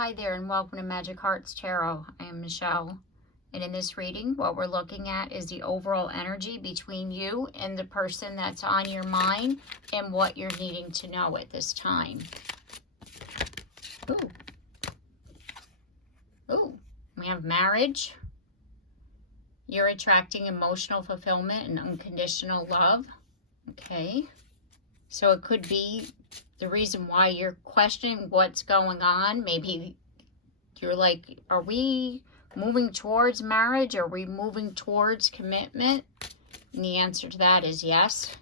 Hi there and welcome to Magic Hearts Tarot. I am Michelle, and in this reading what we're looking at is the overall energy between you and the person that's on your mind and what you're needing to know at this time. Ooh, we have marriage. You're attracting emotional fulfillment and unconditional love. Okay, so it could be the reason why you're questioning what's going on. Maybe you're like, are we moving towards marriage? Are we moving towards commitment? And the answer to that is yes.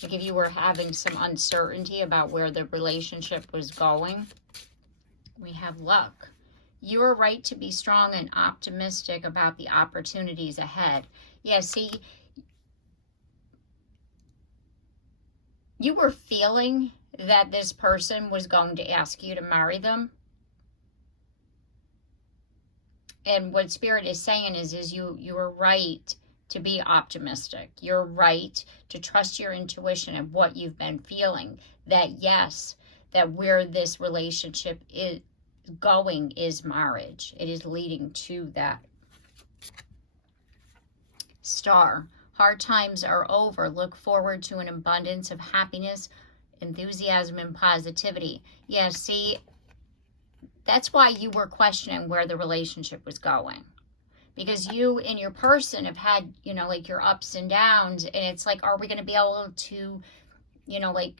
Like if you were having some uncertainty about where the relationship was going. We have luck. You are right to be strong and optimistic about the opportunities ahead. Yeah, see, you were feeling that this person was going to ask you to marry them. And what Spirit is saying is you are right to be optimistic. You're right to trust your intuition and what you've been feeling. That yes, that where this relationship is going is marriage. It is leading to that. Star. Hard times are over. Look forward to an abundance of happiness, enthusiasm, and positivity. Yeah, see, that's why you were questioning where the relationship was going. Because you and your person have had, you know, like your ups and downs. And it's like, are we going to be able to, you know, like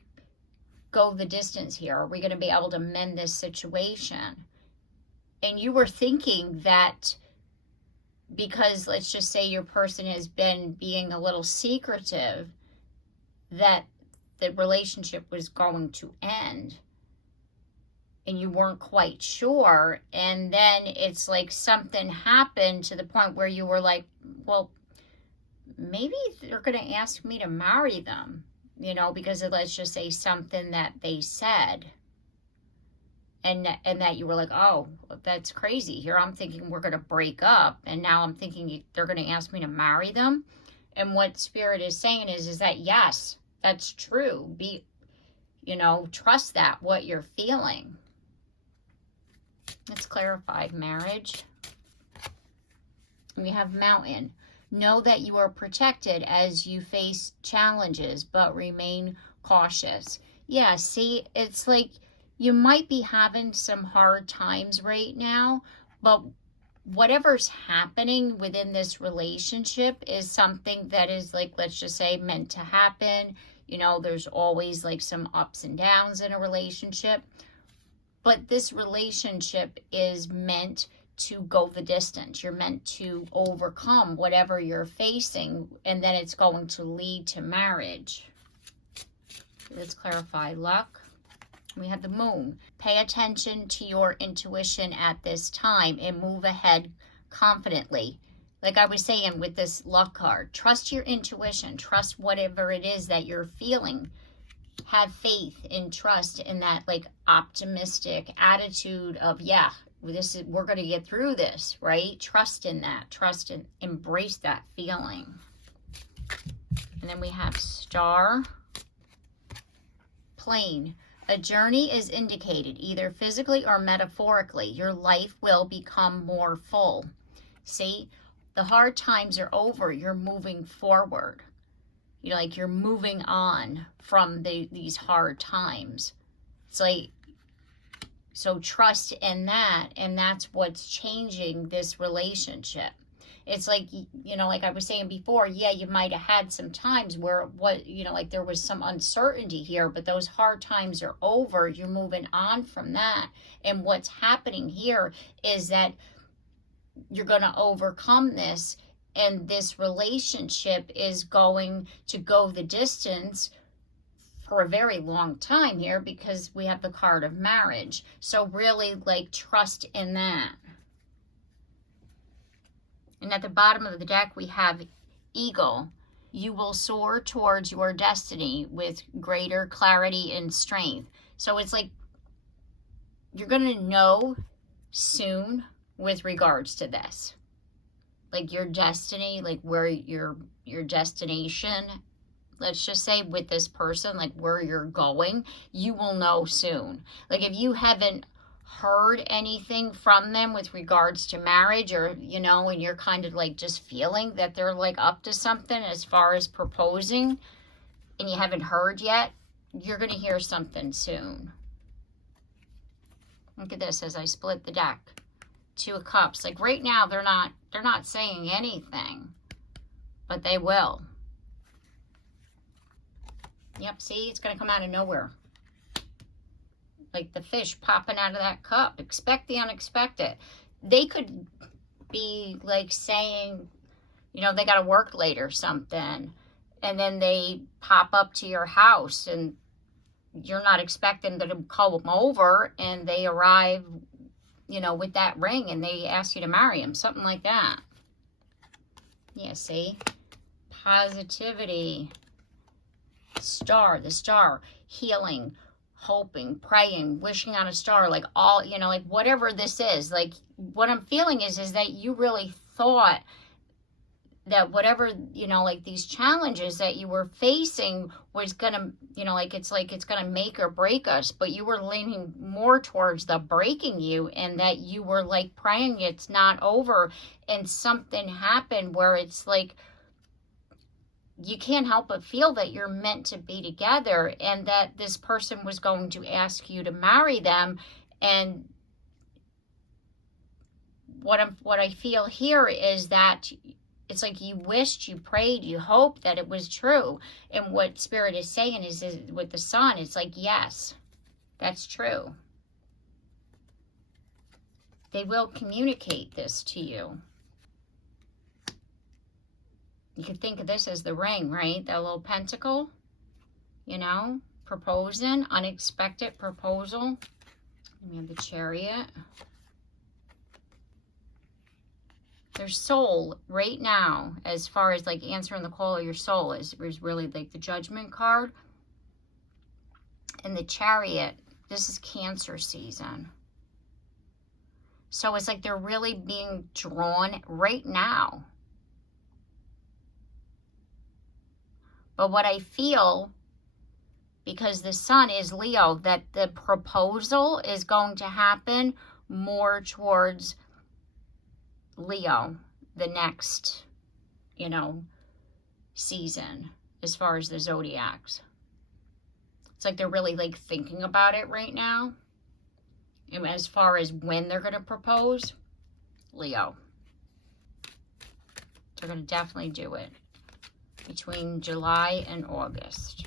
go the distance here? Are we going to be able to mend this situation? And you were thinking that because let's just say your person has been being a little secretive, that the relationship was going to end and you weren't quite sure. And then it's like something happened to the point where you were like, well, maybe they're going to ask me to marry them, you know, because of, let's just say, something that they said. And that you were like, oh, that's crazy. Here I'm thinking we're going to break up. And now I'm thinking they're going to ask me to marry them. And what Spirit is saying is that, yes, that's true. You know, trust that, what you're feeling. Let's clarify marriage. We have Mountain. Know that you are protected as you face challenges, but remain cautious. Yeah, see, it's like, you might be having some hard times right now, but whatever's happening within this relationship is something that is like, let's just say, meant to happen. You know, there's always like some ups and downs in a relationship, but this relationship is meant to go the distance. You're meant to overcome whatever you're facing, and then it's going to lead to marriage. Let's clarify luck. We have the Moon. Pay attention to your intuition at this time and move ahead confidently. Like I was saying with this luck card, trust your intuition. Trust whatever it is that you're feeling. Have faith and trust in that like optimistic attitude of, yeah, we're going to get through this, right? Trust in that. Trust and embrace that feeling. And then we have Star. Plane. A journey is indicated, either physically or metaphorically. Your life will become more full. See, the hard times are over. You're moving forward. You're moving on from these hard times. It's like, so trust in that, and that's what's changing this relationship. It's like, you know, like I was saying before, yeah, you might have had some times where like there was some uncertainty here, but those hard times are over. You're moving on from that. And what's happening here is that you're going to overcome this, and this relationship is going to go the distance for a very long time here because we have the card of marriage. So really, like, trust in that. And at the bottom of the deck, we have Eagle. You will soar towards your destiny with greater clarity and strength. So it's like you're going to know soon with regards to this. Like your destiny, like where your destination, let's just say with this person, like where you're going, you will know soon. Like if you haven't heard anything from them with regards to marriage, or, you know, and you're kind of like just feeling that they're like up to something as far as proposing, and you haven't heard yet, you're going to hear something soon. Look at this as I split the deck. Two of Cups. Like right now, they're not saying anything, but they will. Yep, see, it's going to come out of nowhere. Like the fish popping out of that cup. Expect the unexpected. They could be like saying, you know, they got to work late or something, and then they pop up to your house and you're not expecting them to come over, and they arrive, you know, with that ring, and they ask you to marry him. Something like that. Yeah, see? Positivity. Star, the star. Healing, hoping, praying, wishing on a star. Like all, you know, like whatever this is. Like what I'm feeling is that you really thought that whatever, you know, like these challenges that you were facing was gonna, you know, like it's gonna make or break us, but you were leaning more towards the breaking you, and that you were like praying it's not over, and something happened where it's like you can't help but feel that you're meant to be together, and that this person was going to ask you to marry them. And what I feel here is that it's like you wished, you prayed, you hoped that it was true. And what Spirit is saying is with the Sun, it's like, yes, that's true. They will communicate this to you. You could think of this as the ring, right? That little pentacle, you know, proposing, unexpected proposal. We have the Chariot. Their soul right now, as far as like answering the call of your soul, is really like the Judgment card. And the Chariot, this is Cancer season. So it's like they're really being drawn right now. But what I feel, because the Sun is Leo, that the proposal is going to happen more towards Leo the next, you know, season, as far as the zodiacs. It's like they're really like thinking about it right now. And as far as when they're going to propose, Leo. They're going to definitely do it between July and August.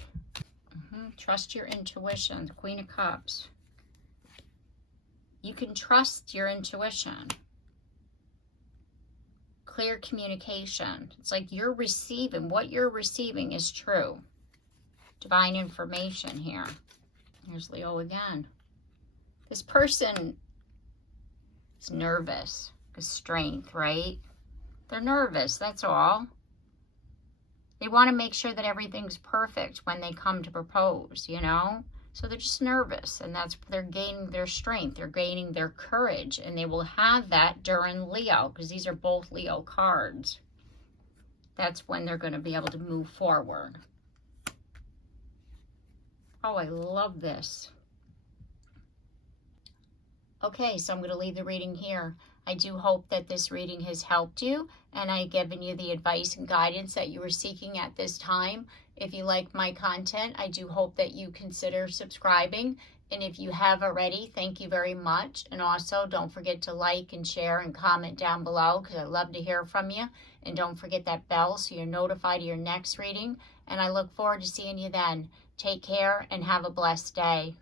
Trust your intuition. Queen of Cups. You can trust your intuition. Clear communication. It's like you're receiving, what you're receiving is true. Divine information here. Here's Leo again. This person is nervous. Because strength, right? They're nervous, that's all. They want to make sure that everything's perfect when they come to propose, you know? So they're just nervous, and they're gaining their strength, they're gaining their courage, and they will have that during Leo, because these are both Leo cards. That's when they're going to be able to move forward. Oh, I love this. Okay, so I'm going to leave the reading here. I do hope that this reading has helped you, and I've given you the advice and guidance that you were seeking at this time. If you like my content, I do hope that you consider subscribing. And if you have already, thank you very much. And also, don't forget to like and share and comment down below, because I love to hear from you. And don't forget that bell so you're notified of your next reading. And I look forward to seeing you then. Take care and have a blessed day.